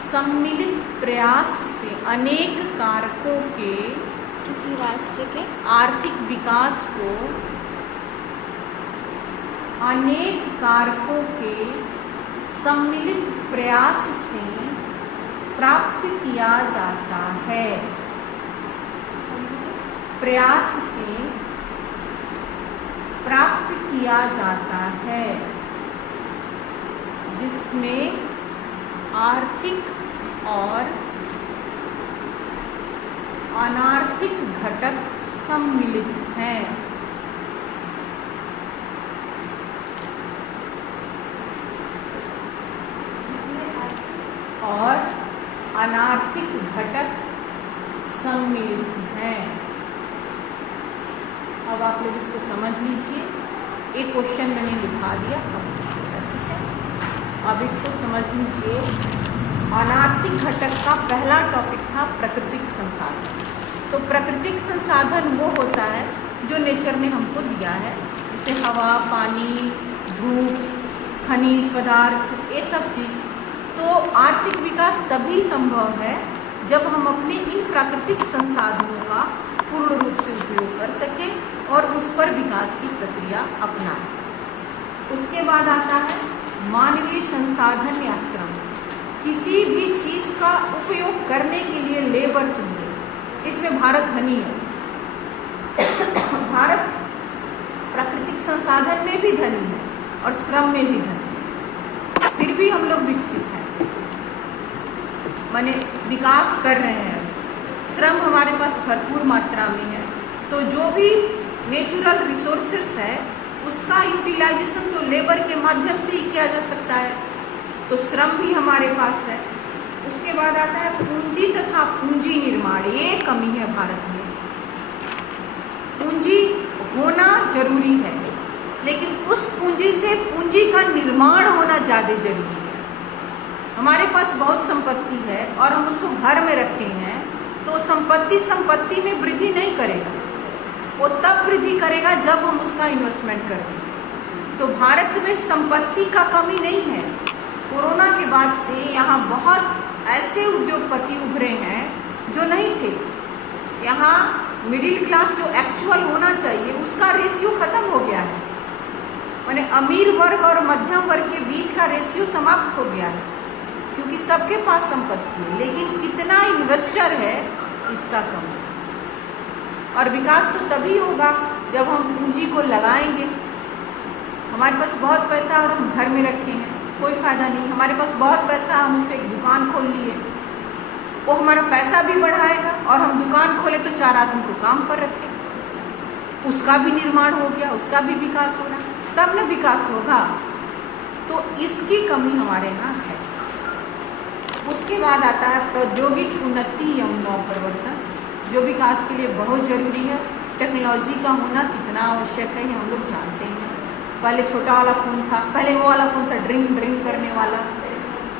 सम्मिलित प्रयास से किसी राष्ट्र के आर्थिक विकास को अनेक कारकों के सम्मिलित प्रयास से प्राप्त किया जाता है। प्रयास से प्राप्त किया जाता है, जिसमें आर्थिक और अनार्थिक घटक सम्मिलित हैं। और अनार्थिक घटक सम्मिलित हैं। अब आप लोग इसको समझ लीजिए। एक क्वेश्चन मैंने लिखा दिया, अब इसको समझ लीजिए। अनार्थिक घटक का पहला टॉपिक था प्राकृतिक संसाधन। तो प्राकृतिक संसाधन वो होता है जो नेचर ने हमको दिया है, जैसे हवा, पानी, धूप, खनिज पदार्थ, ये सब चीज़। तो आर्थिक विकास तभी संभव है जब हम अपने इन प्राकृतिक संसाधनों का पूर्ण रूप से उपयोग कर सकें और उस पर विकास की प्रक्रिया अपनाएं। उसके बाद आता है मानवीय संसाधन या श्रम। किसी भी चीज़ का उपयोग करने के लिए लेबर चाहिए। इसमें भारत धनी है। भारत प्राकृतिक संसाधन में भी धनी है और श्रम में भी धनी है, फिर भी हम लोग विकसित हैं, माने विकास कर रहे हैं। श्रम हमारे पास भरपूर मात्रा में है, तो जो भी नेचुरल रिसोर्सेस है उसका यूटिलाइजेशन तो लेबर के माध्यम से ही किया जा सकता है, तो श्रम भी हमारे पास है। उसके बाद आता है पूंजी तथा पूंजी निर्माण। ये कमी है भारत में। पूंजी होना जरूरी है, लेकिन उस पूंजी से पूंजी का निर्माण होना ज़्यादा जरूरी है। हमारे पास बहुत संपत्ति है और हम उसको घर में रखे हैं, तो संपत्ति में वृद्धि नहीं करेगा। वो तब वृद्धि करेगा जब हम उसका इन्वेस्टमेंट करेंगे। तो भारत में संपत्ति का कमी नहीं है। कोरोना के बाद से यहाँ बहुत ऐसे उद्योगपति उभरे हैं जो नहीं थे। यहाँ मिडिल क्लास जो एक्चुअल होना चाहिए उसका रेशियो खत्म हो गया है, माने अमीर वर्ग और मध्यम वर्ग के बीच का रेशियो समाप्त हो गया है, क्योंकि सबके पास संपत्ति है, लेकिन कितना इन्वेस्टर है इसका कम है। और विकास तो तभी होगा जब हम पूंजी को लगाएंगे। हमारे पास बहुत पैसा और हम घर में रखे हैं, कोई फायदा नहीं। हमारे पास बहुत पैसा, हम उससे एक दुकान खोल लिए, वो हमारा पैसा भी बढ़ाएगा, और हम दुकान खोले तो 4 आदमी को काम पर रखें, उसका भी निर्माण हो गया, उसका भी विकास हो रहा, तब न विकास होगा। तो इसकी कमी हमारे यहाँ है। उसके बाद आता है प्रौद्योगिक उन्नति एवं नवप्रवर्तन, जो विकास के लिए बहुत जरूरी है। टेक्नोलॉजी का होना कितना आवश्यक है ये हम लोग जानते हैं। पहले छोटा वाला फ़ोन था, पहले वो वाला फ़ोन था ड्रिंग करने वाला,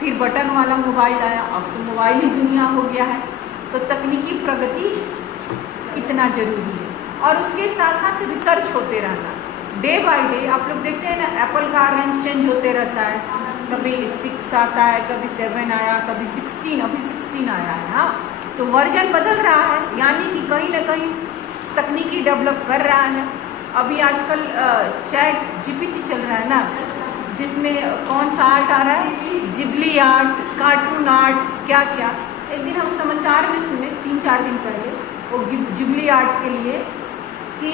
फिर बटन वाला मोबाइल आया, अब तो मोबाइल ही दुनिया हो गया है। तो तकनीकी प्रगति कितना जरूरी है, और उसके साथ साथ रिसर्च होते रहना डे बाय डे। आप लोग देखते हैं ना, एप्पल का रेंज चेंज होते रहता है, कभी 6 आता है, कभी 7 आया, कभी 16, अभी 16 आया है। हाँ, तो वर्जन बदल रहा है, यानी कि कहीं ना कहीं तकनीकी डेवलप कर रहा है। अभी आजकल चैट जीपीटी चल रहा है ना, जिसमें कौन सा आर्ट आ रहा है, जिबली आर्ट, कार्टून आर्ट, क्या क्या। एक दिन हम समाचार में सुने 3-4 दिन पहले वो जिबली आर्ट के लिए कि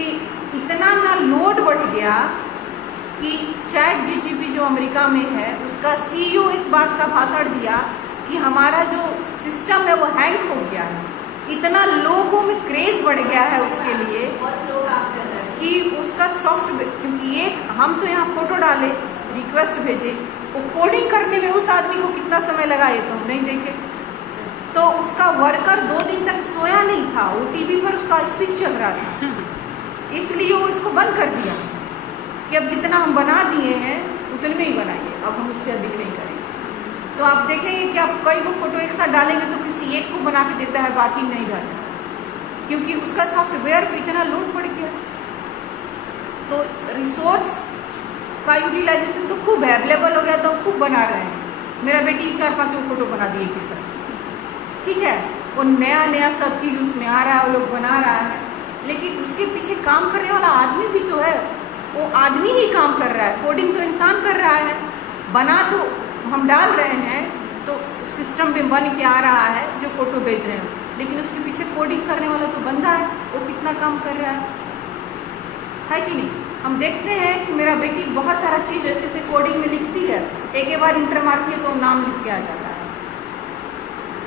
इतना ना लोड बढ़ गया कि चैट जीपीटी जो अमेरिका में है उसका सीईओ इस बात का भाषण दिया कि हमारा जो सिस्टम है वो हैंग हो गया है। इतना लोगों में क्रेज बढ़ गया है उसके लिए कि उसका सॉफ्टवेयर, क्योंकि एक हम तो यहाँ फोटो डाले, रिक्वेस्ट भेजे, वो कोडिंग करने में उस आदमी को कितना समय लगा ये तो हम नहीं देखे। तो उसका वर्कर 2 दिन तक सोया नहीं था, वो टीवी पर उसका स्पीच चल रहा था, इसलिए वो इसको बंद कर दिया कि अब जितना हम बना दिए हैं उतने में ही बनाइए, अब हम उससे अधिक नहीं करेंगे। तो आप देखेंगे कि आप कई को फोटो एक साथ डालेंगे तो किसी एक को बना के देता है, बाकी नहीं डालता, क्योंकि उसका सॉफ्टवेयर पे इतना लोड पड़ गया। तो रिसोर्स का यूटिलाइजेशन तो खूब है, अवेलेबल हो गया तो हम खूब बना रहे हैं। मेरा बेटी 4-5 फोटो बना दिए कि सब ठीक है, वो नया नया सब चीज़ उसमें आ रहा है, वो लोग बना रहा है, लेकिन उसके पीछे काम करने वाला आदमी भी तो है, वो आदमी ही काम कर रहा है। कोडिंग तो इंसान कर रहा है, बना तो हम डाल रहे हैं, तो सिस्टम में बन के आ रहा है जो फोटो भेज रहे हैं, लेकिन उसके पीछे कोडिंग करने वाला तो बंदा है, वो कितना काम कर रहा है कि नहीं। हम देखते हैं कि मेरा बेटी बहुत सारा चीज़ ऐसे ऐसे कोडिंग में लिखती है, एक बार इंटर मारती है तो नाम लिख के आ जाता है।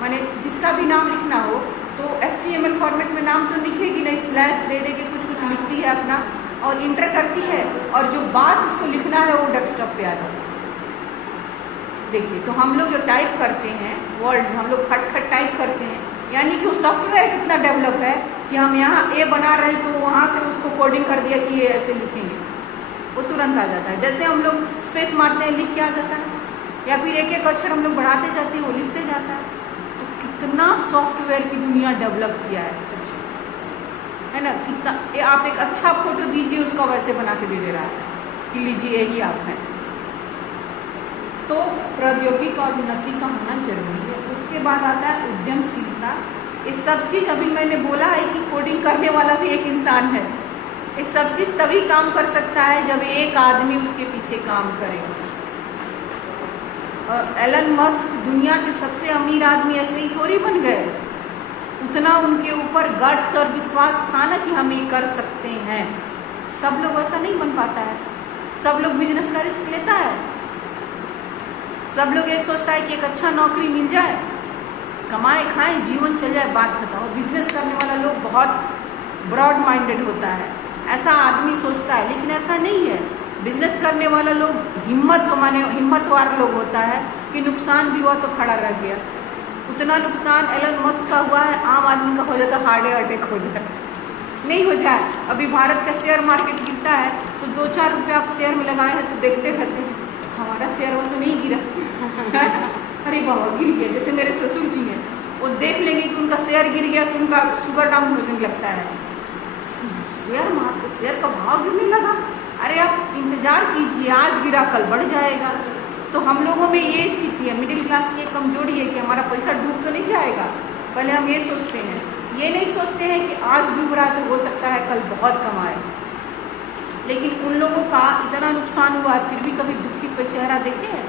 माने जिसका भी नाम लिखना हो तो HTML फॉर्मेट में नाम तो लिखेगी नहीं, स्लैश दे दे के कुछ कुछ लिखती है अपना और इंटर करती है, और जो बात उसको लिखना है वो डेस्कटॉप पे आ जाता है। देखिए, तो हम लोग जो टाइप करते हैं वर्ड, हम लोग खट खट टाइप करते हैं, यानी कि वो सॉफ्टवेयर कितना डेवलप है कि हम यहाँ ए बना रहे हैं तो वहाँ से उसको कोडिंग कर दिया कि ये ऐसे लिखेंगे, वो तुरंत आ जाता है। जैसे हम लोग स्पेस मारते हैं, लिख के आ जाता है, या फिर एक एक अक्षर हम लोग बढ़ाते जाते हैं, वो लिखते जाता है। तो कितना सॉफ्टवेयर की दुनिया डेवलप किया है ना। कितना आप एक अच्छा फोटो दीजिए, उसका वैसे बना के दे रहा है कि लीजिए यही आप हैं। तो प्रौद्योगिकी और उन्नति का होना जरूरी है। उसके बाद आता है उद्यमशीलता। ये सब चीज़ अभी मैंने बोला है कि कोडिंग करने वाला भी एक इंसान है। ये सब चीज़ तभी काम कर सकता है जब एक आदमी उसके पीछे काम करेगा। और एलन मस्क दुनिया के सबसे अमीर आदमी ऐसे ही थोड़ी बन गए, उतना उनके ऊपर गट्स और विश्वास था ना कि हम ये कर सकते हैं। सब लोग ऐसा नहीं बन पाता है, सब लोग बिजनेस का रिस्क लेता है, सब लोग ये सोचता है कि एक अच्छा नौकरी मिल जाए, कमाए खाएं, जीवन चल जाए, बात खत्म। और बिजनेस करने वाला लोग बहुत ब्रॉड माइंडेड होता है, ऐसा आदमी सोचता है, लेकिन ऐसा नहीं है। बिजनेस करने वाला लोग हिम्मतवार लोग होता है कि नुकसान भी हुआ तो खड़ा रह गया। उतना नुकसान एलन मस्क का हुआ है, आम आदमी का हो जाता, हार्ट अटैक हो जाए, नहीं हो जाए। अभी भारत का शेयर मार्केट गिरता है तो 2-4 रुपये आप शेयर में लगाए हैं तो देखते रहते हैं, हमारा शेयर वो तो नहीं गिरा अरे बाबा गिर गया। जैसे मेरे ससुर जी हैं, वो देख लेंगे कि उनका शेयर गिर गया तो उनका शुगर डाउन होने लगता है, शेयर का भाव गिरने लगा। अरे आप इंतजार कीजिए, आज गिरा कल बढ़ जाएगा। तो हम लोगों में ये स्थिति है, मिडिल क्लास की कमजोरी है कि हमारा पैसा डूब तो नहीं जाएगा। पहले हम ये सोचते हैं, ये नहीं सोचते हैं कि आज डूब रहा है तो हो सकता है कल बहुत कमाए। लेकिन उन लोगों का इतना नुकसान हुआ फिर भी कभी दुखी पे चेहरा देखे हैं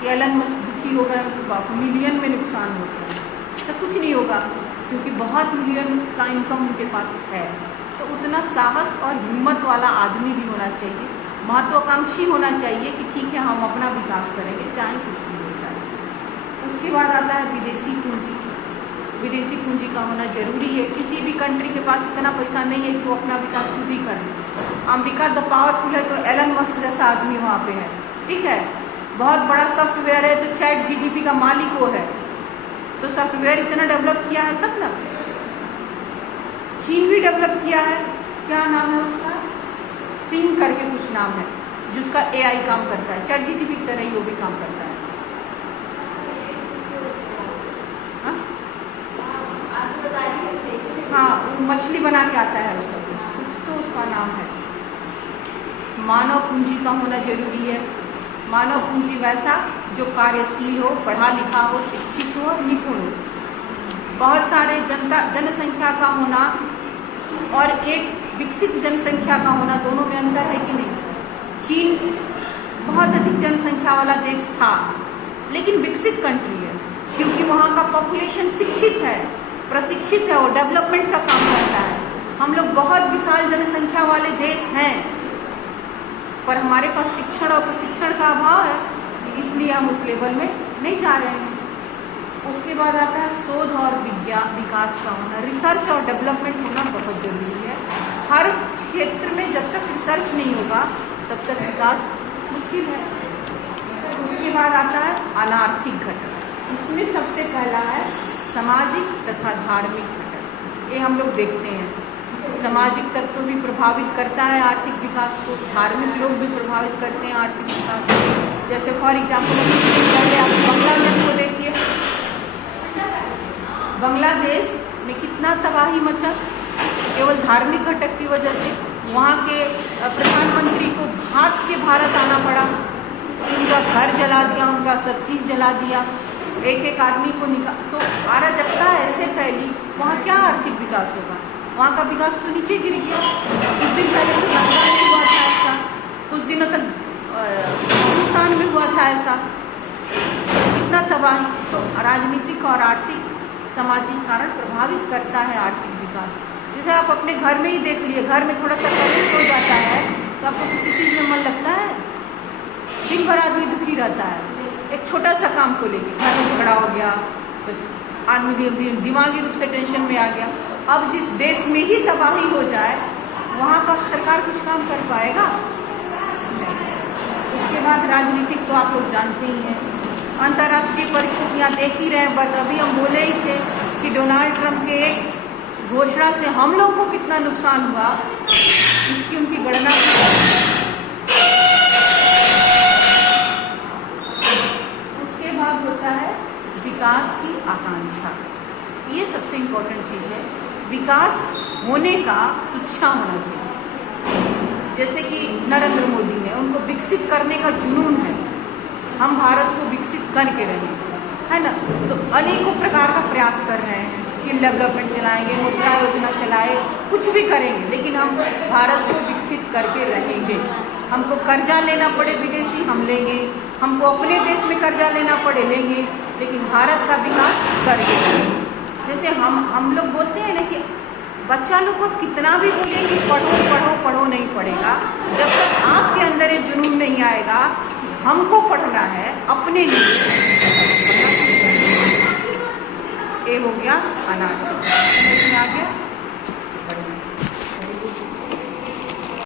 कि एलन मस्क दुखी हो गए, तो मिलियन में नुकसान हो गया। ऐसा कुछ नहीं होगा, क्योंकि बहुत मिलियन का इनकम उनके पास है। तो उतना साहस और हिम्मत वाला आदमी भी होना चाहिए, महत्वाकांक्षी होना चाहिए कि ठीक है हम अपना विकास करेंगे चाहे कुछ भी हो जाए। उसके बाद आता है विदेशी पूंजी। विदेशी पूंजी का होना जरूरी है। किसी भी कंट्री के पास इतना पैसा नहीं है कि वो अपना विकास खुद ही कर ले। अमेरिका द पावरफुल है तो एलन मस्क जैसा आदमी वहाँ पे है, ठीक है। बहुत बड़ा सॉफ्टवेयर है तो चैट जीडीपी का मालिक वो है, तो सॉफ्टवेयर इतना डेवलप किया है तब ना। चीन भी डेवलप किया है, क्या नाम है उसका, सिंग करके कुछ नाम है, जिसका AI काम करता है, चैट जीडीपी की तरह ही वो भी काम करता है। मछली बना के आता है उसका कुछ तो उसका नाम है। मानव पूंजी का होना जरूरी है। मानव पूंजी वैसा जो कार्यशील हो, पढ़ा लिखा हो, शिक्षित हो, निपुण हो। बहुत सारे जनसंख्या का होना और एक विकसित जनसंख्या का होना, दोनों में अंतर है कि नहीं? चीन बहुत अधिक जनसंख्या वाला देश था, लेकिन विकसित कंट्री है क्योंकि वहाँ का पॉपुलेशन शिक्षित है, प्रशिक्षित है, और डेवलपमेंट का काम करता है। हम लोग बहुत विशाल जनसंख्या वाले देश हैं, पर हमारे पास शिक्षण और प्रशिक्षण का अभाव है, इसलिए हम उस लेवल में नहीं जा रहे हैं। उसके बाद आता है शोध और विकास का होना। रिसर्च और डेवलपमेंट होना बहुत जरूरी है। हर क्षेत्र में जब तक रिसर्च नहीं होगा तब तक विकास मुश्किल है। उसके बाद आता है अनार्थिक घटक। इसमें सबसे पहला है सामाजिक तथा धार्मिक घटक। ये हम लोग देखते हैं, सामाजिक तत्व भी प्रभावित करता है आर्थिक विकास को, धार्मिक लोग भी प्रभावित करते हैं आर्थिक विकास को। जैसे फॉर एग्जाम्पल पहले आप बांग्लादेश को देखिए, बांग्लादेश में कितना तबाही मचा केवल धार्मिक घटक की वजह से। वहाँ के प्रधानमंत्री को भाग के भारत आना पड़ा, उनका घर जला दिया, उनका सब चीज़ जला दिया, एक एक आदमी को निकाल। तो अराजकता ऐसे फैली, वहाँ क्या आर्थिक विकास होगा? वहाँ का विकास तो नीचे गिर गया। कुछ दिन पहले श्रीलंका में हुआ था ऐसा, कुछ दिनों तक हिंदुस्तान में हुआ था ऐसा, कितना तबाही। तो राजनीतिक और आर्थिक सामाजिक कारण प्रभावित करता है आर्थिक विकास। जैसे आप अपने घर में ही देख लिए, घर में थोड़ा सा कलेश हो जाता है तो आपको किसी चीज़ में मन लगता है? दिन भर आदमी दुखी रहता है एक छोटा सा काम को लेकर, घर में झगड़ा हो गया, बस आदमी दिमागी रूप से टेंशन में आ गया। अब जिस देश में ही तबाही हो जाए वहाँ का सरकार कुछ काम कर पाएगा? उसके बाद राजनीतिक तो आप लोग जानते ही हैं, अंतर्राष्ट्रीय परिस्थितियाँ देख ही रहे हैं। बस अभी हम बोले ही थे कि डोनाल्ड ट्रंप के एक घोषणा से हम लोग को कितना नुकसान हुआ, इसकी उनकी गणना। उसके बाद होता है विकास की आकांक्षा। ये सबसे इम्पोर्टेंट चीज़ है, विकास होने का इच्छा होना चाहिए। जैसे कि नरेंद्र मोदी ने, उनको विकसित करने का जुनून है, हम भारत को विकसित करके रहेंगे, है ना। तो अनेकों प्रकार का प्रयास कर रहे हैं, स्किल डेवलपमेंट चलाएंगे, मुद्रा योजना चलाए, कुछ भी करेंगे, लेकिन हम भारत को विकसित करके रहेंगे। हमको कर्जा लेना पड़े विदेशी, हम लेंगे, हमको अपने देश में कर्जा लेना पड़े लेंगे, लेकिन भारत का विकास करके रहेंगे। जैसे हम लोग बोलते हैं ना कि बच्चा लोग को कितना भी बोलिए कि पढ़ो पढ़ो पढ़ो, नहीं पढ़ेगा जब तक आपके अंदर ये जुनून नहीं आएगा हमको पढ़ना है अपने लिए। ये हो गया अनार्थ, समझ में आ गया।